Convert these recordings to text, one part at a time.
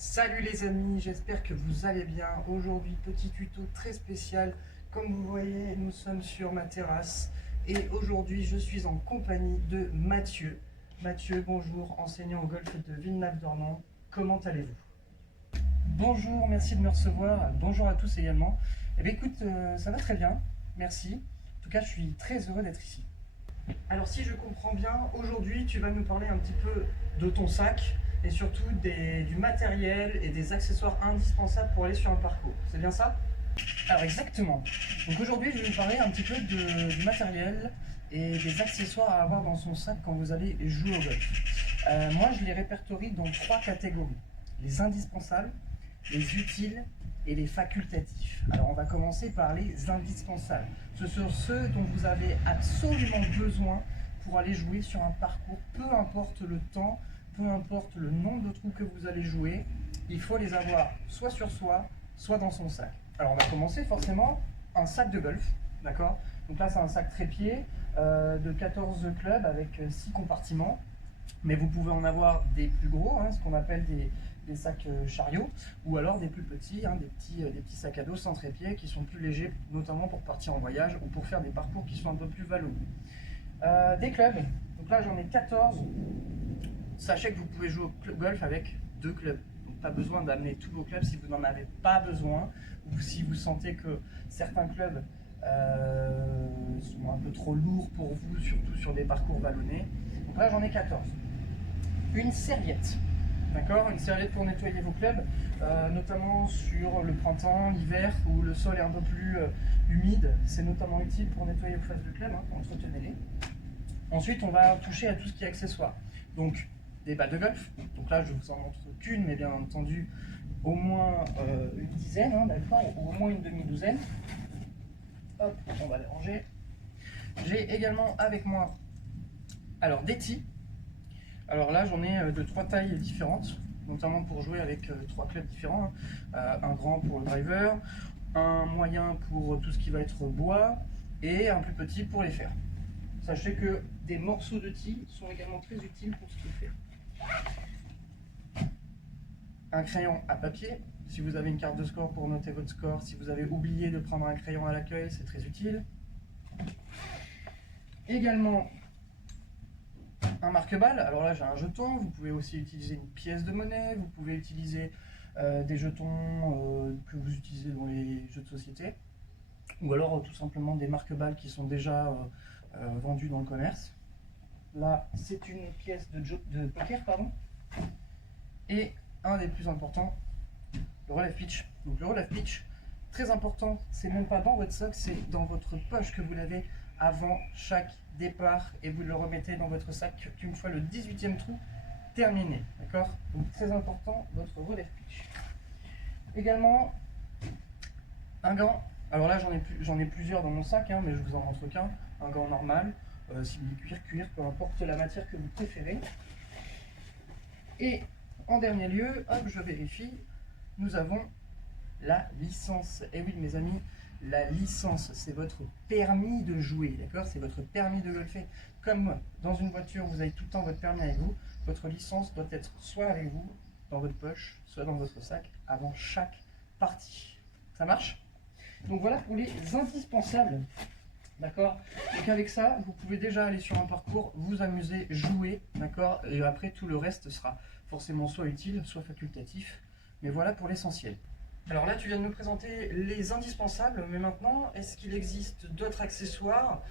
Salut les amis, j'espère que vous allez bien. Aujourd'hui, petit tuto très spécial. Comme vous voyez, nous sommes sur ma terrasse et aujourd'hui, je suis en compagnie de Mathieu. Mathieu, bonjour, enseignant au golf de Villeneuve-d'Ornon. Comment allez-vous? Bonjour, merci de me recevoir. Bonjour à tous également. Eh bien écoute, ça va très bien, merci. En tout cas, je suis très heureux d'être ici. Alors si je comprends bien, aujourd'hui tu vas nous parler un petit peu de ton sac et surtout du matériel et des accessoires indispensables pour aller sur un parcours. C'est bien ça? Alors exactement. Donc aujourd'hui je vais vous parler un petit peu du matériel et des accessoires à avoir dans son sac quand vous allez jouer au golf. Moi je les répertorie dans trois catégories. Les indispensables, les utiles et les facultatifs. Alors on va commencer par les indispensables. Ce sont ceux dont vous avez absolument besoin pour aller jouer sur un parcours, peu importe le temps, peu importe le nombre de trous que vous allez jouer, il faut les avoir soit sur soi, soit dans son sac. Alors on va commencer forcément un sac de golf, d'accord? Donc là c'est un sac trépied de 14 clubs avec 6 compartiments, mais vous pouvez en avoir des plus gros, ce qu'on appelle des sacs chariots, ou alors des plus petits, des petits sacs à dos sans trépied qui sont plus légers, notamment pour partir en voyage ou pour faire des parcours qui sont un peu plus vallonnés. Des clubs, donc là j'en ai 14. Sachez que vous pouvez jouer au golf avec 2 clubs. Donc pas besoin d'amener tous vos clubs si vous n'en avez pas besoin, ou si vous sentez que certains clubs sont un peu trop lourds pour vous, surtout sur des parcours vallonnés. Donc là j'en ai 14. Une serviette. D'accord, une serviette pour nettoyer vos clubs, notamment sur le printemps, l'hiver, où le sol est un peu plus humide. C'est notamment utile pour nettoyer vos faces de club, entretenez-les. Ensuite, on va toucher à tout ce qui est accessoires. Donc, des balles de golf. Donc là, je vous en montre qu'une, mais bien entendu, au moins une dizaine, d'accord, ou au moins une demi-douzaine. Hop, on va les ranger. J'ai également avec moi, alors, des tis. Alors là, j'en ai de 3 tailles différentes, notamment pour jouer avec 3 clubs différents. Un grand pour le driver, un moyen pour tout ce qui va être bois et un plus petit pour les fers. Sachez que des morceaux de tis sont également très utiles pour ce qui est fer. Un crayon à papier, si vous avez une carte de score pour noter votre score, si vous avez oublié de prendre un crayon à l'accueil, c'est très utile. Également, un marque-balles, alors là j'ai un jeton, vous pouvez aussi utiliser une pièce de monnaie, vous pouvez utiliser des jetons que vous utilisez dans les jeux de société, ou alors tout simplement des marque-balles qui sont déjà vendus dans le commerce. Là c'est une pièce de poker, pardon. Et un des plus importants, le relève pitch. Donc le relève pitch, très important, c'est même pas dans votre sac, c'est dans votre poche que vous l'avez avant chaque départ et vous le remettez dans votre sac une fois le 18e trou terminé, d'accord? Donc très important, votre relève pitch. Également, un gant. Alors là j'en ai plusieurs dans mon sac, mais je vous en montre qu'un. Un gant normal, ciblé cuir, peu importe la matière que vous préférez. Et en dernier lieu, hop, je vérifie, nous avons la licence. Et oui mes amis, la licence, c'est votre permis de jouer, d'accord? C'est votre permis de golfer. Comme dans une voiture, vous avez tout le temps votre permis avec vous, votre licence doit être soit avec vous, dans votre poche, soit dans votre sac, avant chaque partie. Ça marche? Donc voilà pour les indispensables, d'accord? Donc avec ça, vous pouvez déjà aller sur un parcours, vous amuser, jouer, d'accord? Et après, tout le reste sera forcément soit utile, soit facultatif. Mais voilà pour l'essentiel. Alors là, tu viens de nous présenter les indispensables, mais maintenant, est-ce qu'il existe d'autres accessoires,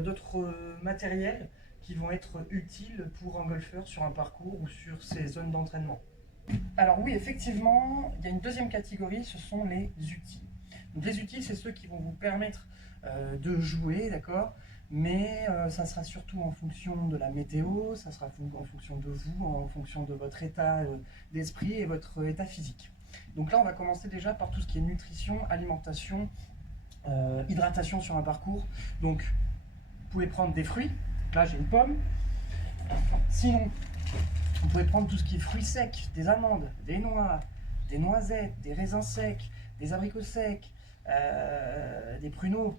d'autres matériels qui vont être utiles pour un golfeur sur un parcours ou sur ses zones d'entraînement? Alors oui, effectivement, il y a une deuxième catégorie, ce sont les utiles. Donc les utiles, c'est ceux qui vont vous permettre de jouer, d'accord? Mais ça sera surtout en fonction de la météo, ça sera en fonction de vous, en fonction de votre état d'esprit et votre état physique. Donc là, on va commencer déjà par tout ce qui est nutrition, alimentation, hydratation sur un parcours. Donc, vous pouvez prendre des fruits. Là, j'ai une pomme. Sinon, vous pouvez prendre tout ce qui est fruits secs, des amandes, des noix, des noisettes, des raisins secs, des abricots secs, des pruneaux.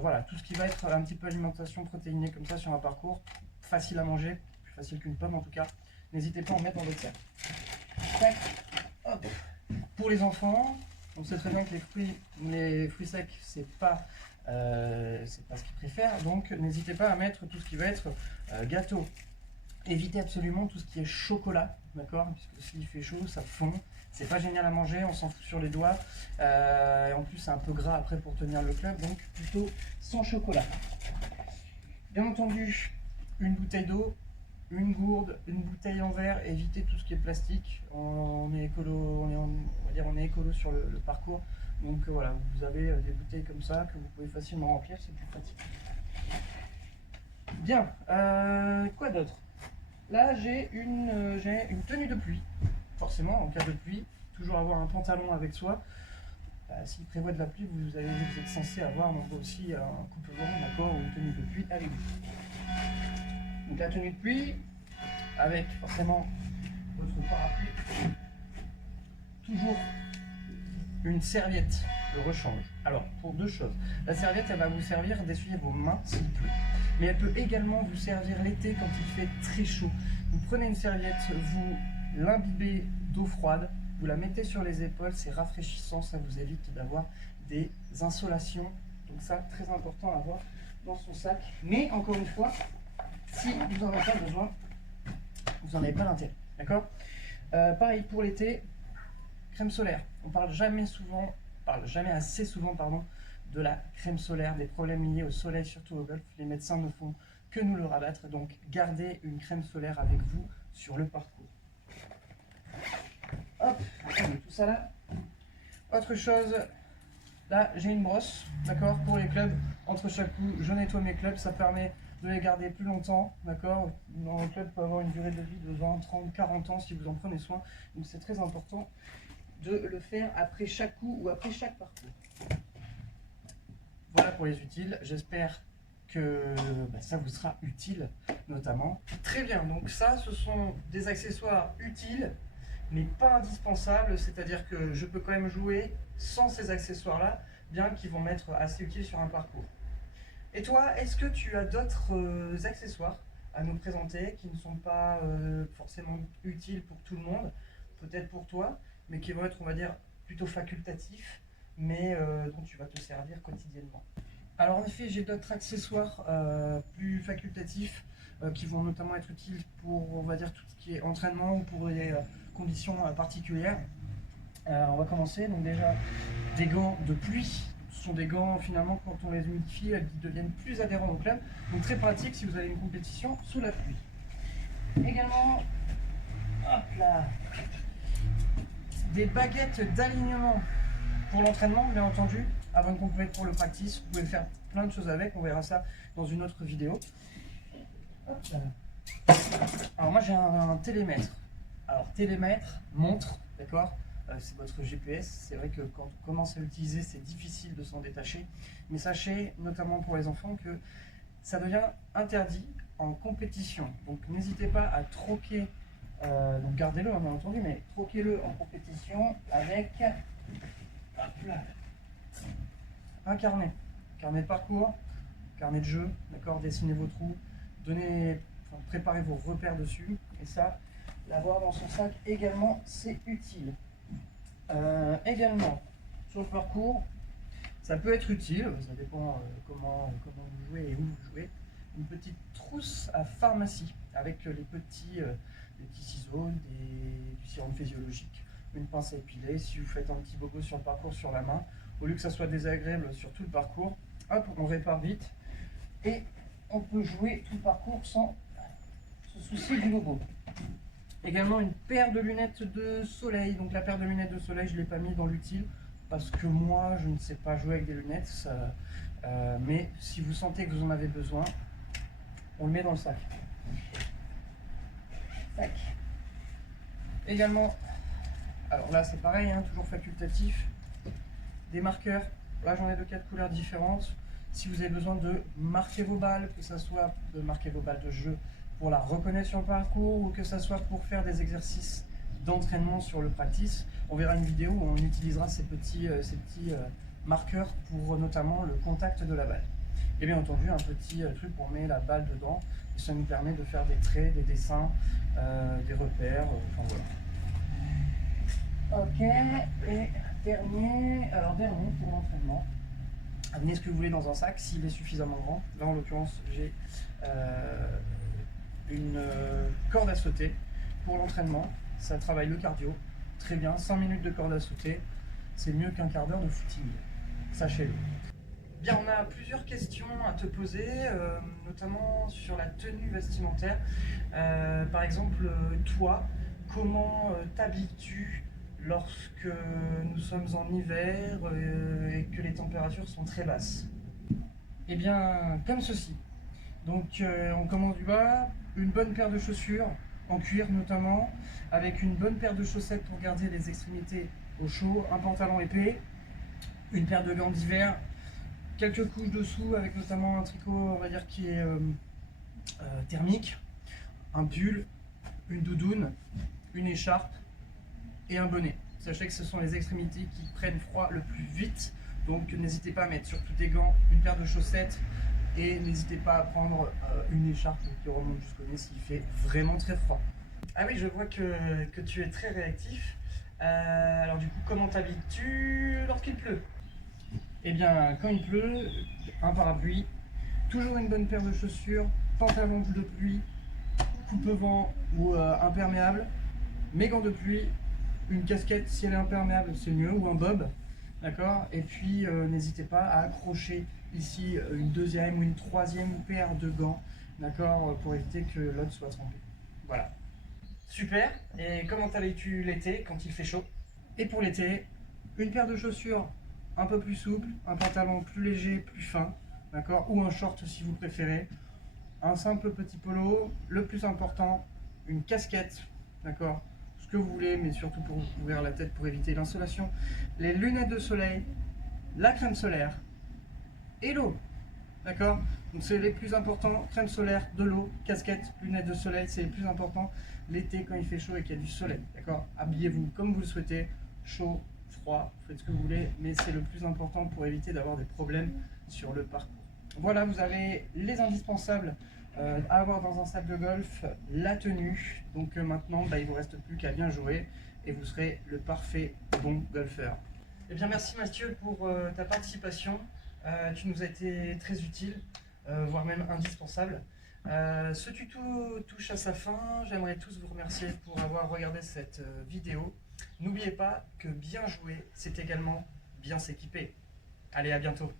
Voilà, tout ce qui va être un petit peu alimentation protéinée comme ça sur un parcours. Facile à manger, plus facile qu'une pomme en tout cas. N'hésitez pas à en mettre dans votre sac. Tac. Pour les enfants, on sait très bien que les fruits secs, c'est pas ce qu'ils préfèrent, donc n'hésitez pas à mettre tout ce qui va être gâteau. Évitez absolument tout ce qui est chocolat, d'accord, puisque s'il fait chaud, ça fond. C'est pas génial à manger, on s'en fout sur les doigts. Et en plus, c'est un peu gras après pour tenir le club, donc plutôt sans chocolat. Bien entendu, une bouteille d'eau, une gourde, une bouteille en verre. Évitez tout ce qui est plastique. On est écolo, on est écolo sur le parcours. Donc voilà, vous avez des bouteilles comme ça que vous pouvez facilement remplir, c'est plus pratique. Bien, quoi d'autre? Là, j'ai une tenue de pluie. Forcément, en cas de pluie, toujours avoir un pantalon avec soi. S'il prévoit de la pluie, vous êtes censé avoir donc aussi un coupe-vent, d'accord, ou une tenue de pluie avec vous. Donc la tenue de pluie, avec forcément votre parapluie, toujours une serviette de rechange. Alors, pour deux choses. La serviette, elle va vous servir d'essuyer vos mains s'il pleut. Mais elle peut également vous servir l'été quand il fait très chaud. Vous prenez une serviette, vous l'imbibez d'eau froide, vous la mettez sur les épaules, c'est rafraîchissant, ça vous évite d'avoir des insolations. Donc ça, très important à avoir dans son sac. Mais encore une fois, si vous n'en avez pas besoin, vous n'en avez pas l'intérêt. D'accord? Pareil pour l'été, crème solaire. On parle jamais assez souvent, de la crème solaire, des problèmes liés au soleil, surtout au golf. Les médecins ne font que nous le rabattre, donc gardez une crème solaire avec vous sur le parcours. Hop, on met tout ça là. Autre chose, là j'ai une brosse, d'accord, pour les clubs. Entre chaque coup, je nettoie mes clubs, ça permet de les garder plus longtemps, d'accord. Un club peut avoir une durée de vie de 20, 30, 40 ans si vous en prenez soin. Donc c'est très important de le faire après chaque coup ou après chaque parcours. Voilà pour les utiles, j'espère que ça vous sera utile notamment. Très bien, donc ça ce sont des accessoires utiles mais pas indispensables, c'est-à-dire que je peux quand même jouer sans ces accessoires-là, bien qu'ils vont m'être assez utiles sur un parcours. Et toi, est-ce que tu as d'autres accessoires à nous présenter qui ne sont pas forcément utiles pour tout le monde, peut-être pour toi, mais qui vont être, on va dire, plutôt facultatifs, mais dont tu vas te servir quotidiennement? Alors en effet, j'ai d'autres accessoires plus facultatifs qui vont notamment être utiles pour, on va dire, tout ce qui est entraînement ou pour des conditions particulières. On va commencer, donc déjà des gants de pluie. Ce sont des gants, finalement, quand on les humidifie, ils deviennent plus adhérents au club, donc très pratique si vous avez une compétition sous la pluie. Également, hop là, des baguettes d'alignement pour l'entraînement, bien entendu. Avant une compétition pour le practice, vous pouvez faire plein de choses avec, on verra ça dans une autre vidéo. Hop là. Alors moi j'ai un télémètre. Alors télémètre, montre, d'accord, c'est votre GPS. C'est vrai que quand on commence à l'utiliser, c'est difficile de s'en détacher. Mais sachez, notamment pour les enfants, que ça devient interdit en compétition. Donc n'hésitez pas à troquer, donc gardez-le bien entendu, mais troquez-le en compétition avec hop là, un carnet de parcours, carnet de jeu, d'accord, dessinez vos trous, préparez vos repères dessus, et ça, l'avoir dans son sac également, c'est utile. Également, sur le parcours, ça peut être utile, ça dépend comment vous jouez et où vous jouez, une petite trousse à pharmacie, avec les petits ciseaux, du sérum physiologique, une pince à épiler. Si vous faites un petit bobo sur le parcours sur la main, au lieu que ça soit désagréable sur tout le parcours, hop, on répare vite et on peut jouer tout le parcours sans se soucier du bobo. Également une paire de lunettes de soleil. Donc la paire de lunettes de soleil, je ne l'ai pas mis dans l'utile parce que moi, je ne sais pas jouer avec des lunettes. Mais si vous sentez que vous en avez besoin, on le met dans le sac. Tac. Également, alors là c'est pareil, hein, toujours facultatif, des marqueurs. Là j'en ai de 4 couleurs différentes. Si vous avez besoin de marquer vos balles, que ce soit de marquer vos balles de jeu pour la reconnaître sur le parcours ou que ce soit pour faire des exercices d'entraînement sur le practice, on verra une vidéo où on utilisera ces petits marqueurs pour notamment le contact de la balle. Et bien entendu un petit truc pour mettre la balle dedans, et ça nous permet de faire des traits, des dessins, des repères, enfin voilà. Ok, et dernier pour l'entraînement. Amenez ce que vous voulez dans un sac s'il est suffisamment grand. Là en l'occurrence j'ai une corde à sauter pour l'entraînement. Ça travaille le cardio. Très bien, 5 minutes de corde à sauter, c'est mieux qu'un quart d'heure de footing. Sachez-le. Bien, on a plusieurs questions à te poser, notamment sur la tenue vestimentaire. Par exemple, toi, comment t'habilles-tu lorsque nous sommes en hiver et que les températures sont très basses? Eh bien, comme ceci. Donc, on commence du bas, une bonne paire de chaussures, en cuir notamment, avec une bonne paire de chaussettes pour garder les extrémités au chaud, un pantalon épais, une paire de gants d'hiver, quelques couches dessous avec notamment un tricot, on va dire, qui est thermique, un pull, une doudoune, une écharpe et un bonnet. Sachez que ce sont les extrémités qui prennent froid le plus vite, donc n'hésitez pas à mettre surtout des gants, une paire de chaussettes et n'hésitez pas à prendre une écharpe qui remonte jusqu'au nez s'il fait vraiment très froid. Ah oui, je vois que tu es très réactif. Alors du coup, comment t'habilles-tu lorsqu'il pleut? Eh bien, quand il pleut, un parapluie, toujours une bonne paire de chaussures, pantalon de pluie, coupe-vent ou imperméable, mes gants de pluie, une casquette si elle est imperméable, c'est mieux, ou un bob, d'accord? Et puis, n'hésitez pas à accrocher ici une deuxième ou une troisième paire de gants, d'accord? Pour éviter que l'autre soit trempé. Voilà. Super. Et comment t'habilles-tu l'été quand il fait chaud? Et pour l'été, une paire de chaussures un peu plus souple, un pantalon plus léger, plus fin, d'accord, ou un short si vous préférez, un simple petit polo, le plus important, une casquette, d'accord, ce que vous voulez, mais surtout pour vous couvrir la tête pour éviter l'insolation, les lunettes de soleil, la crème solaire et l'eau, d'accord. Donc c'est les plus importants, crème solaire, de l'eau, casquette, lunettes de soleil, c'est les plus importants l'été quand il fait chaud et qu'il y a du soleil, d'accord. Habillez-vous comme vous le souhaitez, chaud, froid, faites ce que vous voulez, mais c'est le plus important pour éviter d'avoir des problèmes sur le parcours. Voilà, vous avez les indispensables à avoir dans un sac de golf, la tenue. Donc maintenant, il ne vous reste plus qu'à bien jouer et vous serez le parfait bon golfeur. Eh bien, merci Mathieu pour ta participation. Tu nous as été très utile, voire même indispensable. Ce tuto touche à sa fin. J'aimerais tous vous remercier pour avoir regardé cette vidéo. N'oubliez pas que bien jouer, c'est également bien s'équiper. Allez, à bientôt.